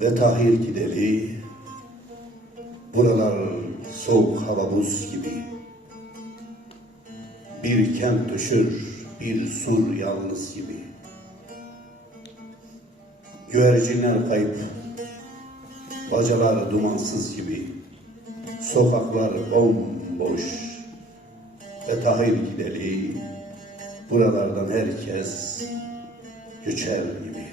Ve Tahir gideli, buralar soğuk hava buz gibi. Bir kent düşür, bir sur yalnız gibi. Güvercinler kayıp, bacalar dumansız gibi. Sokaklar bomboş. Ve Tahir gideli, buralardan herkes göçer gibi.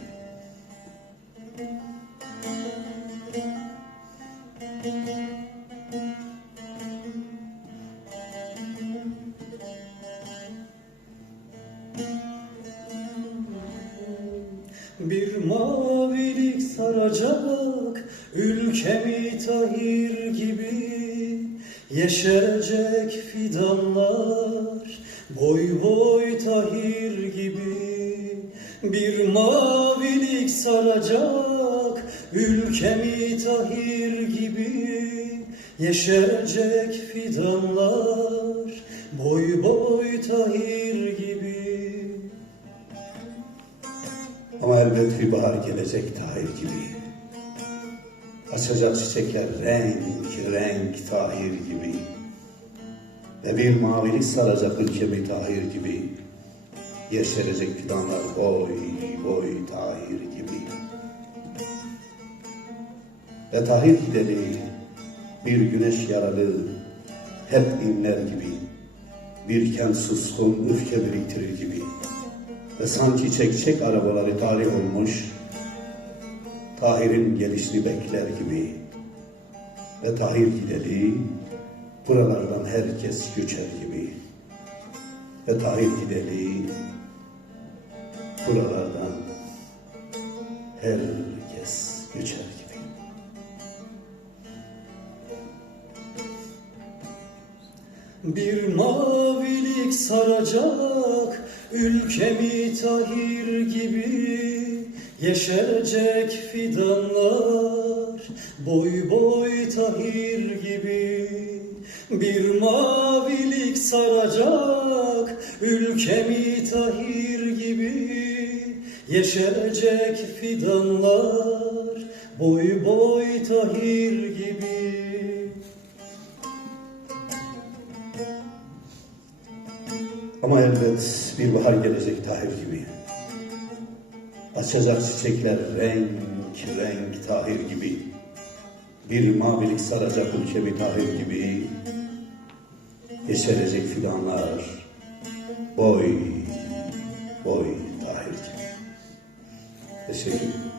Bir mavilik saracak ülkemi Tahir gibi. Yeşerecek fidanlar boy boy Tahir gibi. Bir mavilik saracak ülkemi Tahir gibi. Yeşerecek fidanlar boy boy Tahir gibi. Ama elbet bir bahar gelecek Tahir gibi. Açacak çiçekler renk renk Tahir gibi. Ve bir mavilik saracak ülkemi Tahir gibi. Yeşerecek fidanlar boy boy Tahir gibi. Ve Tahir gideli, bir güneş yaralı, hep inler gibi. Bir kent suskun öfke biriktirir gibi. Ve sanki çek arabaları talih olmuş, Tahir'in gelişini bekler gibi. Ve Tahir gideli, buralardan herkes göçer gibi. Ve Tahir gideli, buralardan herkes göçer gibi. Bir mavilik saracak ülkemi Tahir gibi. Yeşerecek fidanlar boy boy Tahir gibi. Bir mavilik saracak ülkemi Tahir gibi. Yeşerecek fidanlar boy boy Tahir gibi. Ama elbet bir bahar gelecek Tahir gibi. Açacak çiçekler renk renk Tahir gibi. Bir mavilik saracak ülkemi Tahir gibi. Yeşerecek fidanlar boy boy Tahir gibi. Teşekkür ederim.